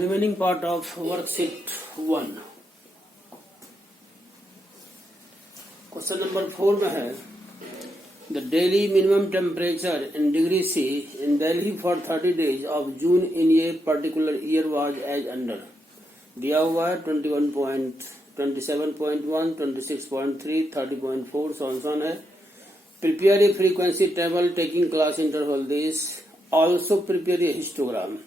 remaining part of worksheet 1 question number 4 में है the daily minimum temperature in degree C in Delhi for 30 days of June in a particular year was as under दिया हुआ है 21.27.1 26.3 30.4 sworn है prepare a frequency table taking class interval this also prepare a histogram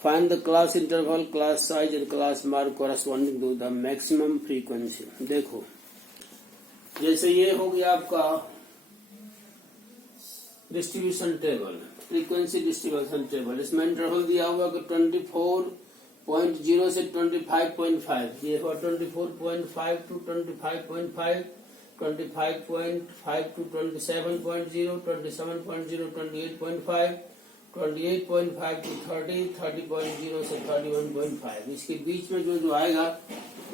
find the class interval class size and class mark corresponding to the maximum frequency देखो जैसे ये हो गया आपका distribution table frequency distribution table इसमें interval दिया हुआ कि 24.0 से 25.5 ये हुआ 24.5 टू 25.5 25.5 to 27.0 27.0 28.5 28.5 to 30 30.0 से 31.5 इसके बीच में जो आएगा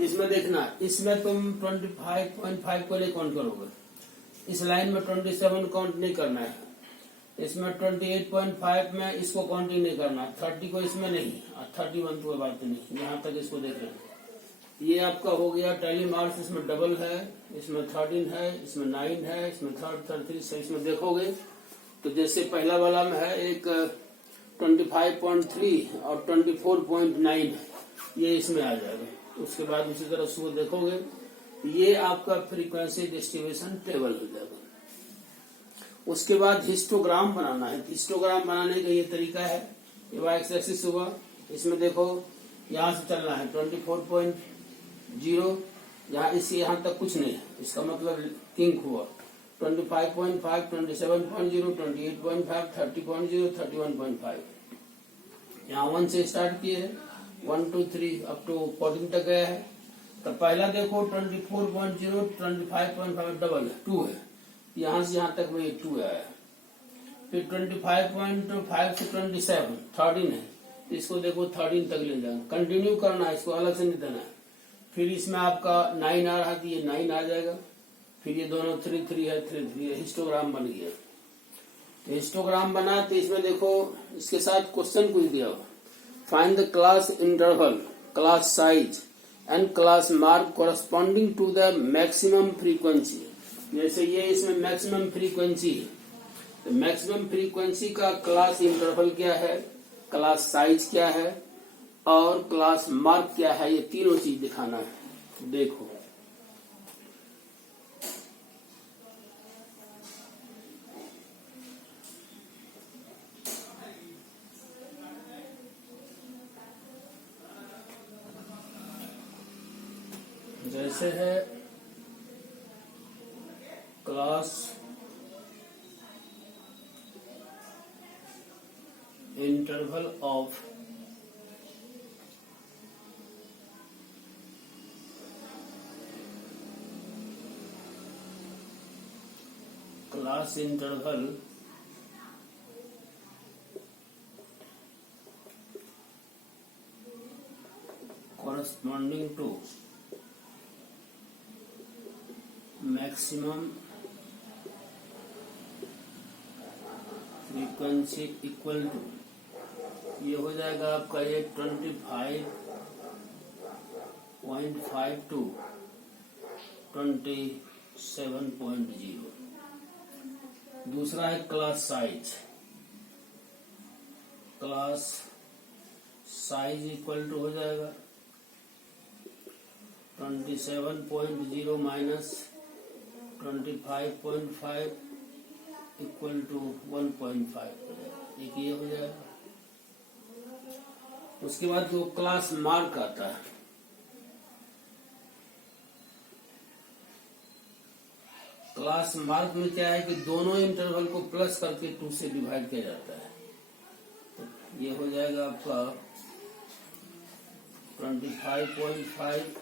इसमें देखना इसमें तुम 25.5 को ले काउंट करोगे इस लाइन में 27 काउंट नहीं करना है इसमें 28.5 में इसको काउंट ही नहीं करना 30 को इसमें नहीं और 31 तो बात नहीं यहाँ तक इसको देख रहे हैं ये आपका हो गया टैली मार्क्स इसमें डबल है इसमें 13 है इसमें 9 है इसमें 33 से इसमें देखोगे तो जैसे पहला वाला में है एक 25.3 और 24.9 ये इसमें आ जाएगा उसके बाद उसी तरह उसको देखोगे ये आपका फ्रीक्वेंसी डिस्ट्रीब्यूशन टेबल हो जाएगा उसके बाद हिस्टोग्राम बनाना है हिस्टोग्राम बनाने का ये तरीका है ये एक्स एक्सिस हुआ इसमें देखो यहाँ से चलना है 24.0 यहाँ इससे यहाँ तक कुछ नहीं है इसका मतलब किंग हुआ 25.5 27.0 28.5 30.0 31.5 यहाँ 1 से स्टार्ट किए 1 2 3 अप टू 14 तक गया है तो पहला देखो 24.0 25.5 डबल 2 है यहाँ से यहाँ तक वही 2 आया फिर 25.5 से 27 13 है इसको देखो 13 तक ले जाएंगे कंटिन्यू करना है इसको अलग से नहीं देना है फिर इसमें आपका 9 आ रहा था ये 9 आ जाएगा फिर ये दोनों 3 3 है 3 3 है हिस्टोग्राम बन गया तो हिस्टोग्राम बना तो इसमें देखो इसके साथ क्वेश्चन कुछ दिया हुआ find the class interval class size and class mark corresponding to the maximum frequency जैसे ये इसमें मैक्सिमम फ्रीक्वेंसी है तो मैक्सिमम फ्रीक्वेंसी का क्लास इंटरवल क्या है क्लास साइज क्या है और क्लास मार्क क्या है ये तीनों चीज दिखाना है देखो जैसे है class interval of class interval corresponding to maximum frequency equal to ये हो जाएगा आपका ये 25.5 टू 27.0 दूसरा है क्लास साइज इक्वल टू हो जाएगा 27.0 माइनस 25.5 इक्वल टू 1.5 एक ये हो जाएगा उसके बाद जो क्लास मार्क आता है क्लास मार्क में क्या है कि दोनों इंटरवल को प्लस करके 2 से डिवाइड किया जाता है तो ये हो जाएगा आपका 25.5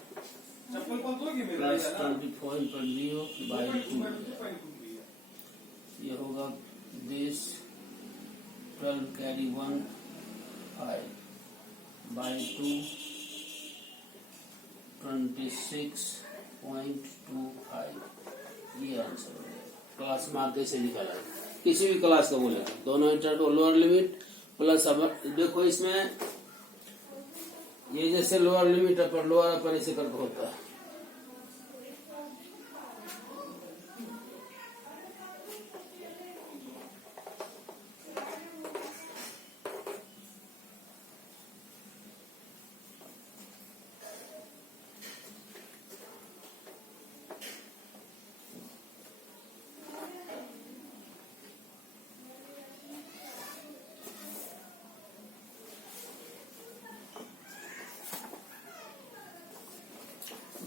प्लस 20.0 बाई 2 ये होगा दिस 12 कैरी 1 5 बाई 2 26.25 ये आंसर हो जाएगा क्लास मार्क कैसे निकाला किसी भी क्लास का बोलेगा दोनों इंटरवल लोअर लिमिट प्लस अब देखो इसमें ये जैसे lower limit upper, lower upper ऐसे करके होता है।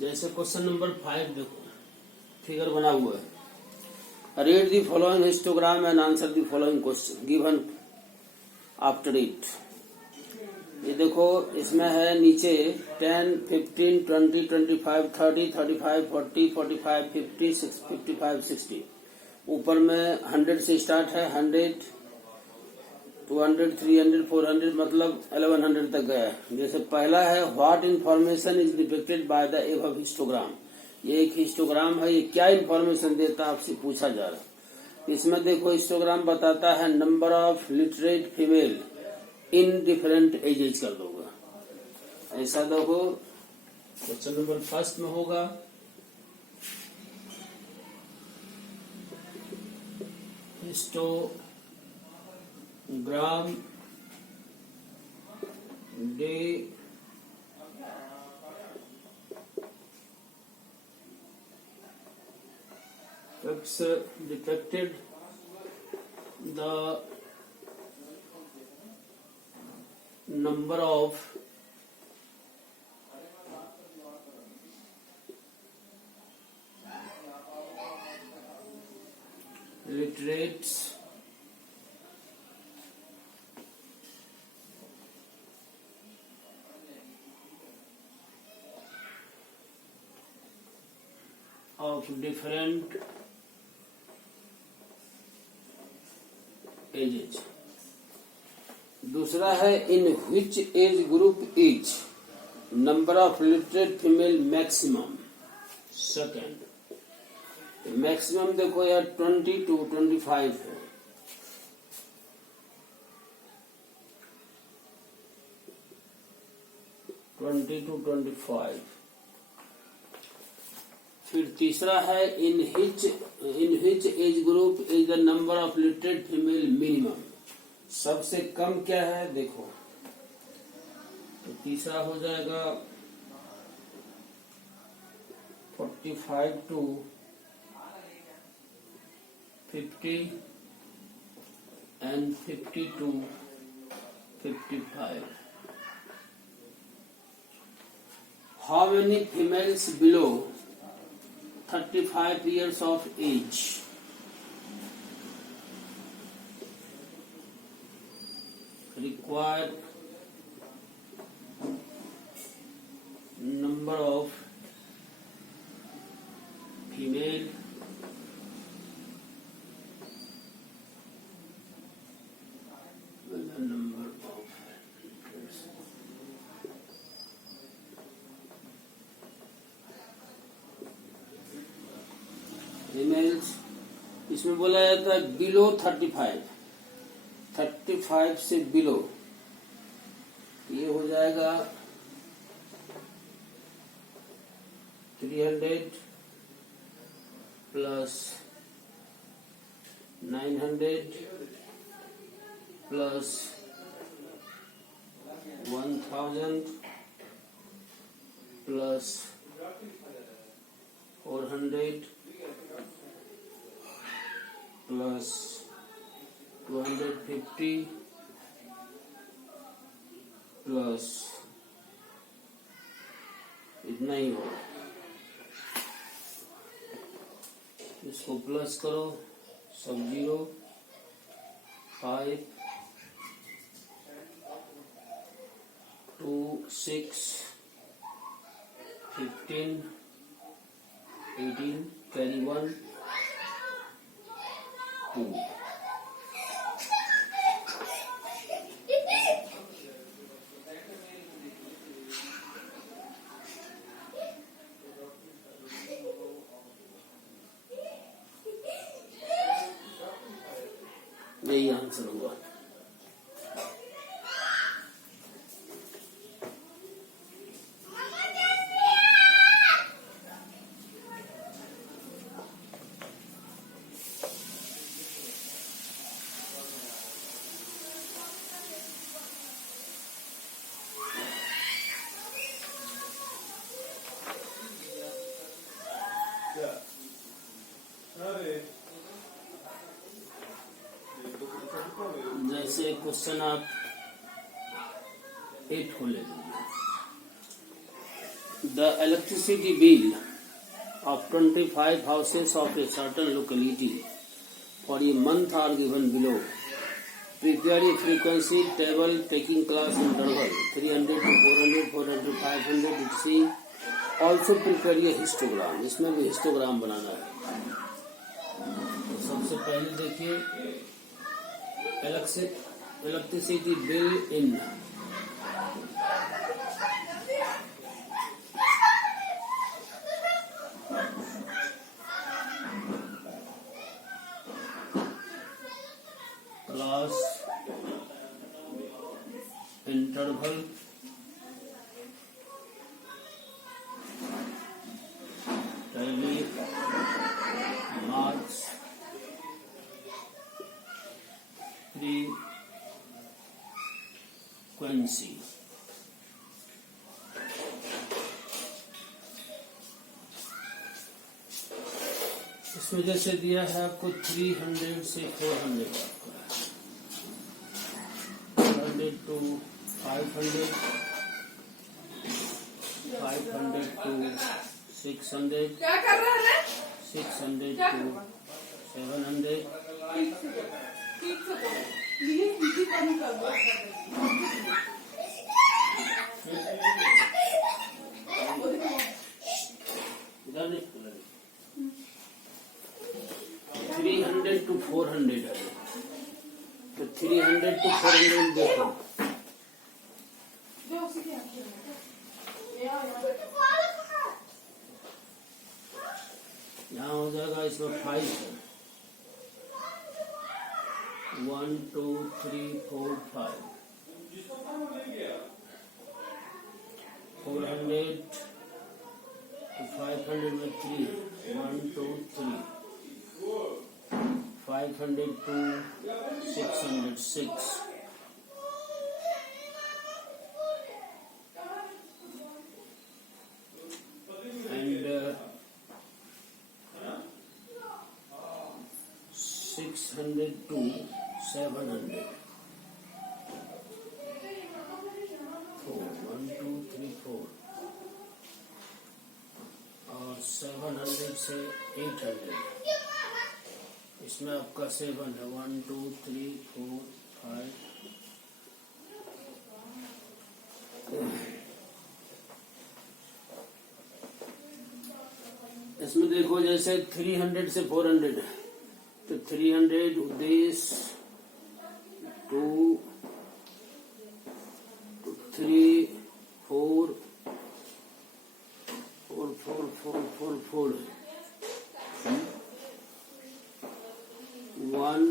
जैसे क्वेश्चन नंबर 5 देखो, फिगर बना हुआ है। Read the following histogram and answer the following question given after it. ये देखो, इसमें है नीचे 10, 15, 20, 25, 30, 35, 40, 45, 50, 55, 60। ऊपर में 100 से स्टार्ट है, 100, 200, 300, 400, मतलब 1100 तक गया है। जैसे पहला है, what information is depicted by the above histogram. ये एक हिस्टोग्राम है, ये क्या इन्फॉर्मेशन देता है आपसे पूछा जा रहा है। इसमें देखो, हिस्टोग्राम बताता है number of literate female in different edges कर दोगा। ऐसा देखो, क्वेश्चन नंबर 1 में होगा। Histogram day depicted the number of literates of different ages। दूसरा है, in which age group is number of literate female maximum. Second, maximum देखो यार 20 to 25 है। फिर तीसरा है, in which age group is the number of literate female minimum. सबसे कम क्या है देखो, तो तीसरा हो जाएगा 45 to 50 and 50 to 55। How many females below 35 years of age require number of female with the number of females। इसमें बोला जाता है बिलो 35 से बिलो, ये हो जाएगा 300 plus 900 plus 1000 plus 400 plus 250 plus इतना ही होगा। इसको प्लस करो, सब 0, 5, 2, 6, 15, 18, carry 1, 2। यही आंसर हुआ। जैसे क्वेश्चन आप 8 को ले लीजिए। The electricity bill of 25 houses of a certain locality for a month are given below. Prepare a frequency table taking class interval 300 to 400, 400 to 500 etc. Also prepare a histogram. इसमें भी histogram बनाना है। तो सबसे पहले देखिए electricity bill in class interval पहली marks frequency. इसमें जैसे दिया है आपको 300 से 400 to 500, 500 to 600, क्या कर रहा है? 600 to 700, इधर 300 to 400 है। तो 300 to 400 देखो यहाँ हो जाएगा। इसमें 5 है 1 2 3 4 5 400 to 500 में 3 1 2 3 500 to 600 6 and 600 to 700 4 1 2 3 4 और 700 से 800 इसमें आपका 7 है 1 2 3 4 5 इसमें देखो जैसे 300 से 400 है तो 300 उद्देश्य 2 3 4 4 4 4 4 4 1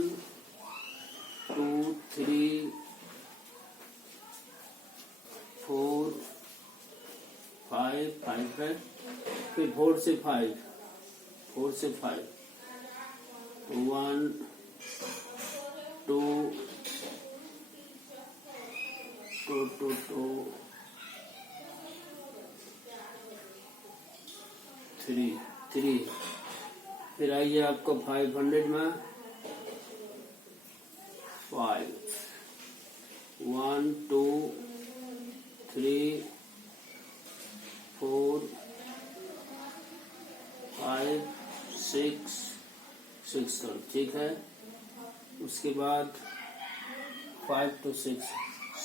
2 3 4 5 5 है फिर 4 से 5 4 से 5 1 2 2 2 2 3 3 फिर आइए आपको 500 में 5 1 2 3 4 5 6 6 ठीक है। उसके बाद 5 to 6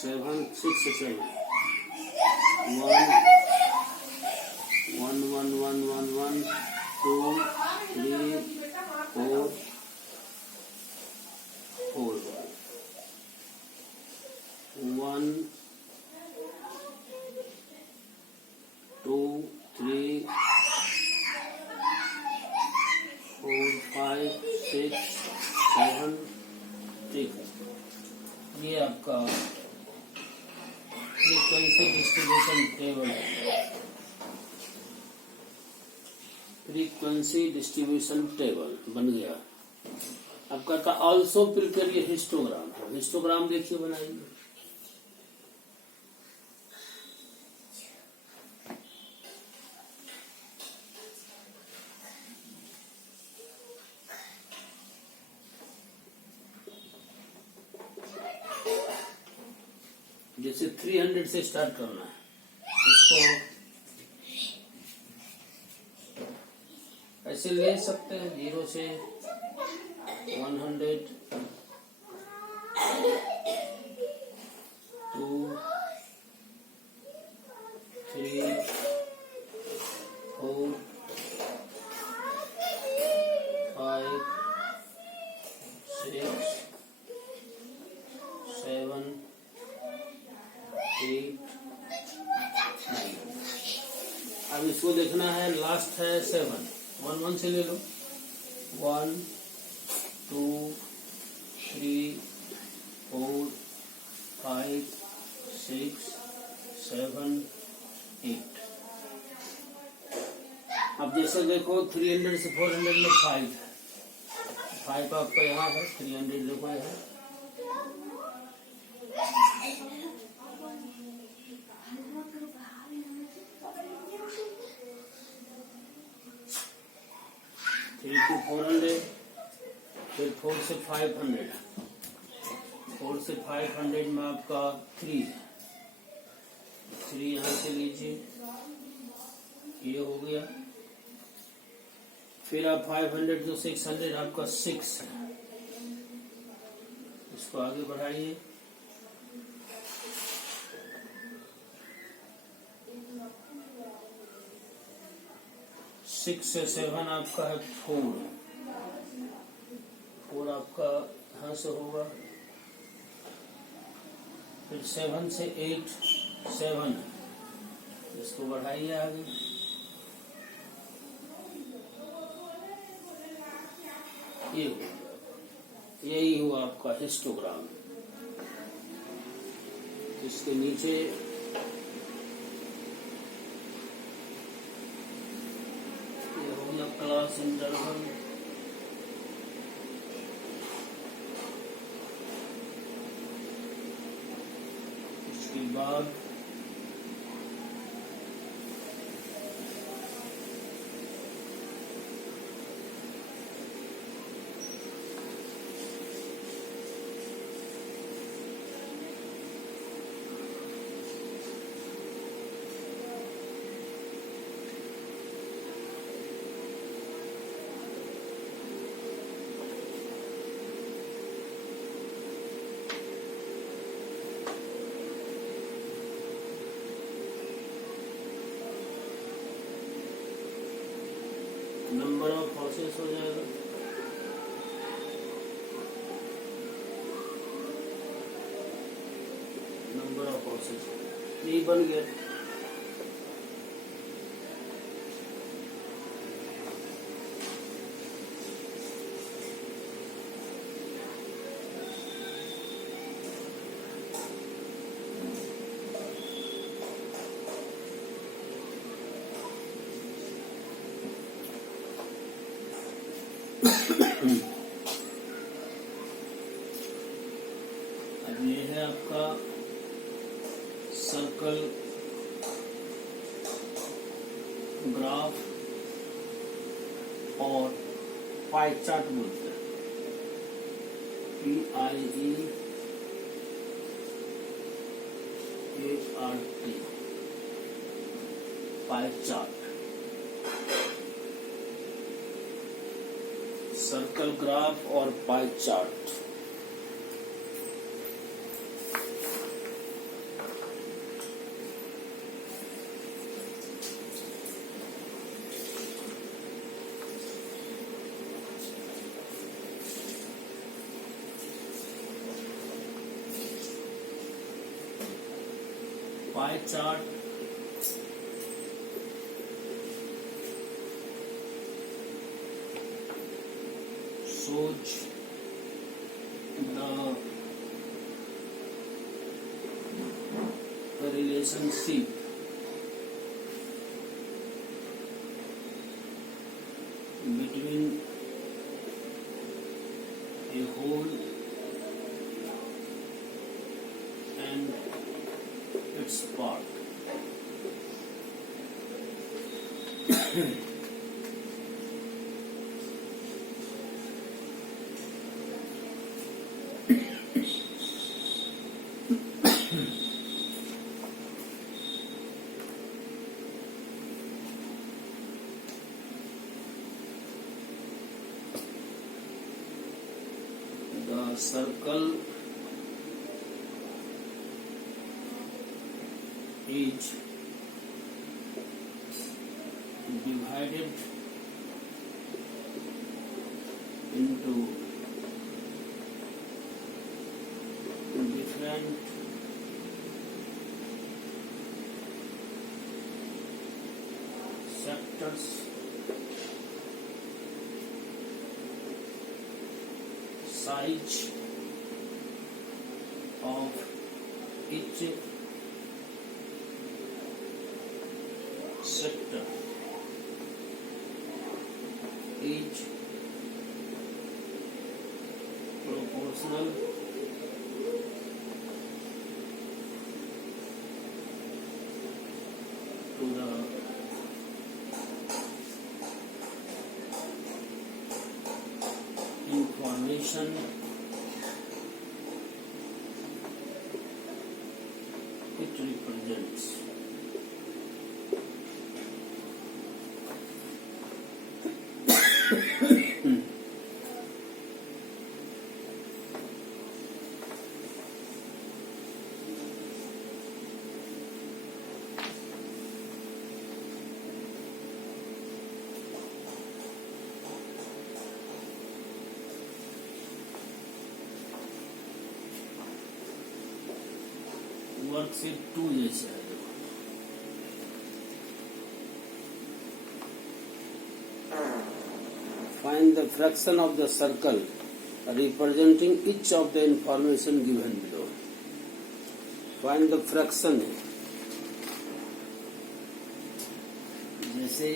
7 6 से 7 1 1 1 1 1 1 2 3 4 4 1 2 3 4 5 6 7 ठीक है। ये आपका फ्रीक्वेंसी डिस्ट्रीब्यूशन टेबल है। फ्रीक्वेंसी डिस्ट्रीब्यूशन टेबल बन गया। आपका था ऑल्सो प्रिपेयर ये हिस्टोग्राम। हिस्टोग्राम देखिए बनाइए। जैसे 300 से स्टार्ट करना है, इसको ऐसे ले सकते हैं 0 से 100, 2, 3, 4, 5, 6, 7, 8, 9। अब इसको देखना है, लास्ट है 7, 1 से ले लो, 1, 2, 3, 4, 5, 6, 7, 8। अब जैसे देखो 300 से 400 में 5 है, 5 आपका यहाँ है, 300 देखो यहाँ 3 to 400, फिर 4 से 500, 4 से 500 में आपका 3 है, 3 यहाँ से लीजिए, ये हो गया। फिर आप 500 to 600 आपका 6 है, इसको आगे बढ़ाइए, 6 से 7 आपका है 4, 4 आपका यहाँ से होगा। फिर 7 से 8 7 है, इसको बढ़ाइए आगे, ये यही हुआ आपका हिस्टोग्राम। इसके नीचे ये हो गया क्लास इंटरवल, उसके बाद नंबर ऑफ प्रोसेस हो जाएगा। नंबर ऑफ प्रोसेस ये बन गया। अब ये है आपका सर्कल ग्राफ और पाई चार्ट बोलते हैं, PIEART, pie chart, circle graph और pie chart. Pie chart shows the relationship between a whole and its part. circle is divided into different sectors, size of each sector is proportional to the information it represents. Worksheet 2 जैसे है। Find the fraction of the circle representing each of the information given below. Find the fraction है जैसे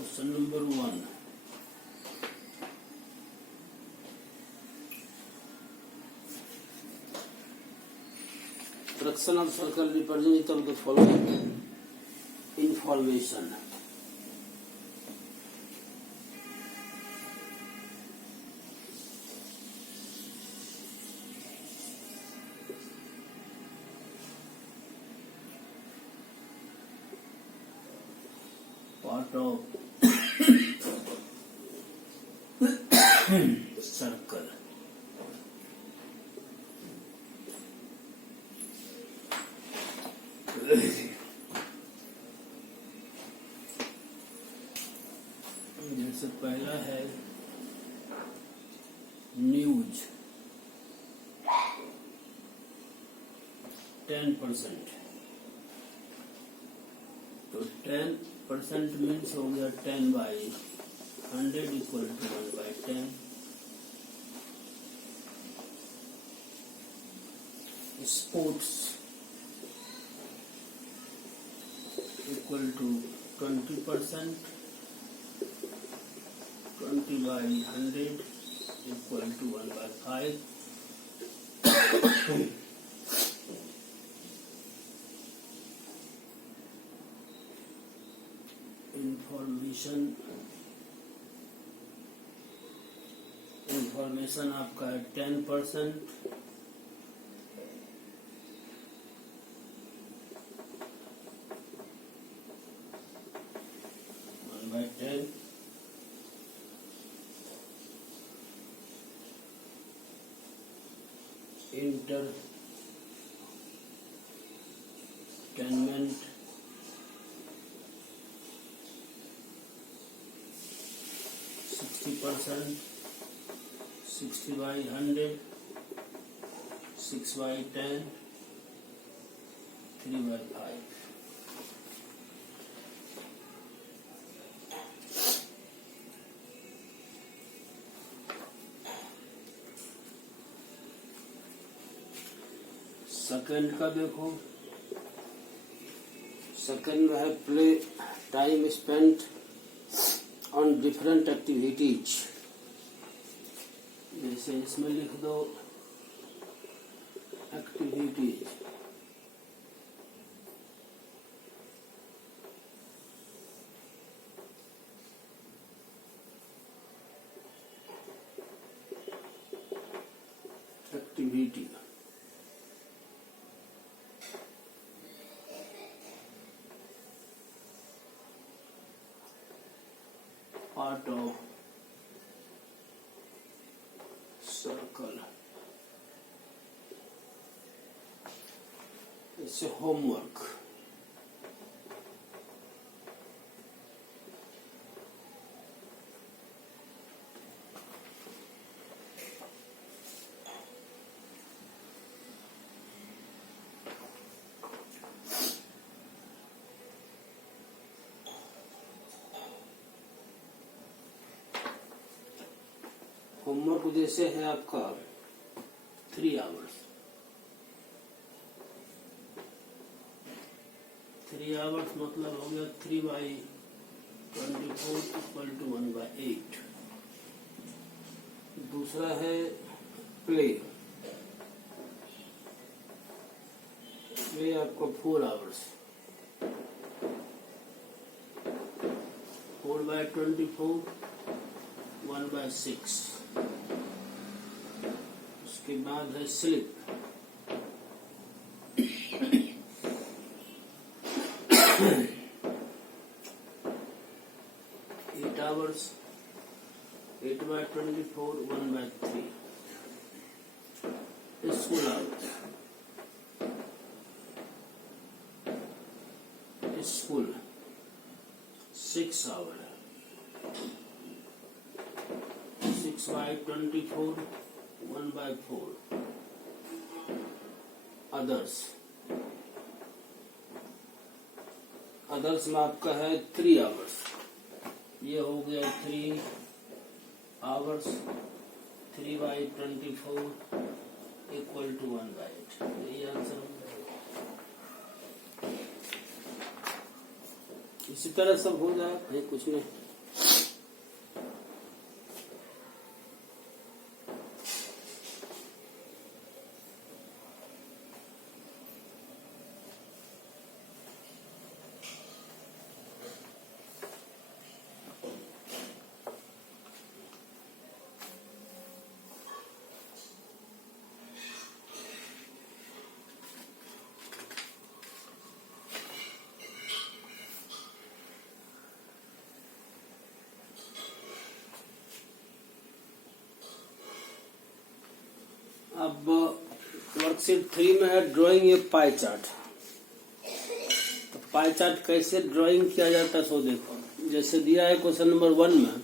question number 1 fraction of circle representing of the following information. Part of circle. जैसे पहला है news 10%, तो 10% means हो गया 10/100 equal to 1/10। Sports equal to 20%, 20/100 equal to 1/5। Information आपका है 10%, 1/10। इंटरटेनमेंट 60%, 60/100, 6/10, 3/5। सेकंड का देखो, सेकंड है play time spent on different activities. जैसे इसमें लिख दो activities. Activity part of circle. इससे होमवर्क। होमवर्क जैसे है आपका 3 आवर्स। 3 आवर्स मतलब हो गया 3/24 = 1/8। दूसरा है प्ले। प्ले आपको 4 आवर्स। 4/24 1/6। उसके बाद है sleep. 8 hours. 8/24 1/3। School hours. School 6 hour. 6/24 1/4। Others. Others में आपका है 3 आवर्स। ये हो गया 3 आवर्स। 3/24 = 1/8। यही आंसर हो जाएगा। इसी तरह सब हो जाए, कहीं कुछ नहीं। अब वर्कशीट 3 में है ड्राइंग ए पाई चार्ट। तो पाई चार्ट कैसे ड्राइंग किया जाता है सो देखो। जैसे दिया है क्वेश्चन नंबर 1 में,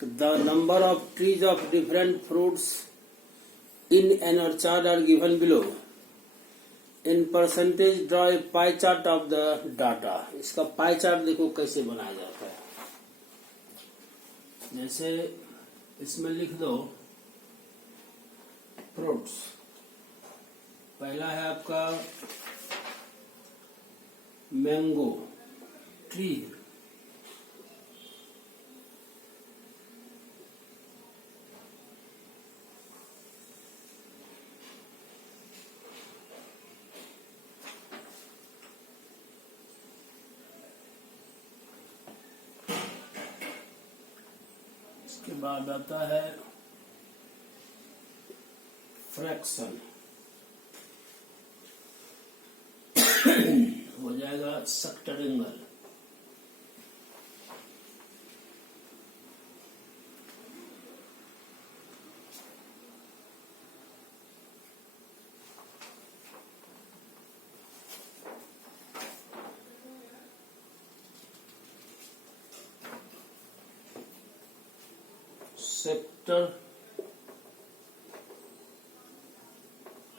the number of trees of different fruits in an orchard are given below. In percentage draw a pie chart of the data. इसका पाई चार्ट देखो कैसे बनाया जाता है। जैसे इसमें लिख दो फ्रूट्स। पहला है आपका मैंगो ट्री। इसके बाद आता है फ्रैक्शन। हो जाएगा सेक्टरिंगल। Sector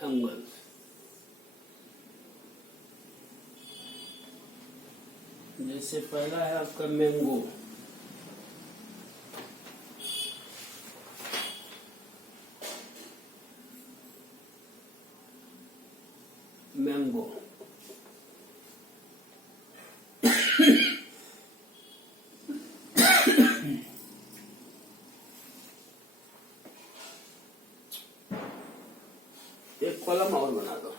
angle. जैसे पहला है आपका मैंगो। मैंगो एक कॉलम और बना दो।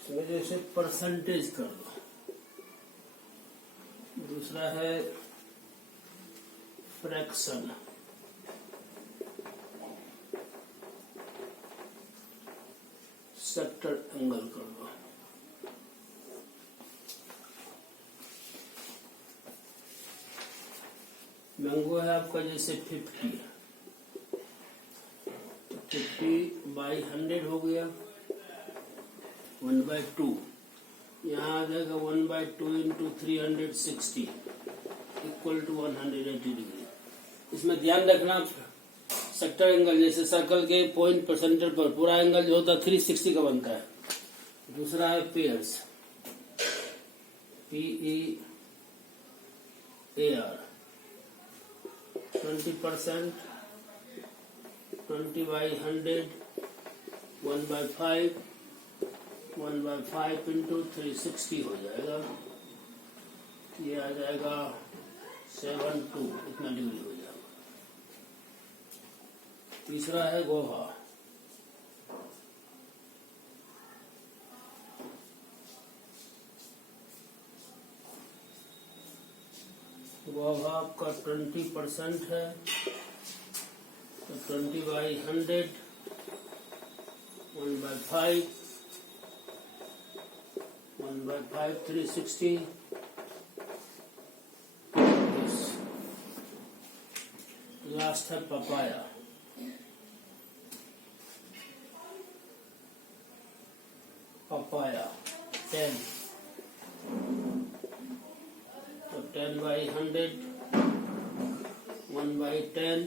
इसमें जैसे परसेंटेज कर दो। दूसरा है फ्रैक्शन, सेक्टर एंगल कर दो। मैंगो है आपका जैसे 50 बाई 100 हो गया, 1/2। यहाँ आ जाएगा 1/2 इंटू 360 इक्वल टू 180 डिग्री। इसमें ध्यान रखना सेक्टर एंगल जैसे सर्कल के पॉइंट पर सेंटर पर पूरा एंगल जो होता है 360 का बनता है। दूसरा है पेयर्स, PEAR 20%, 20/100, 1/5, 1/5 इंटू 360 हो जाएगा। ये आ जाएगा 72, इतना डिग्री हो जाएगा। तीसरा है गोहा, गोहा आपका 20% है तो 20/100, 1/5, 1/5, 360। लास्ट है पपाया, पपाया 10 तो 10/100, 1/10,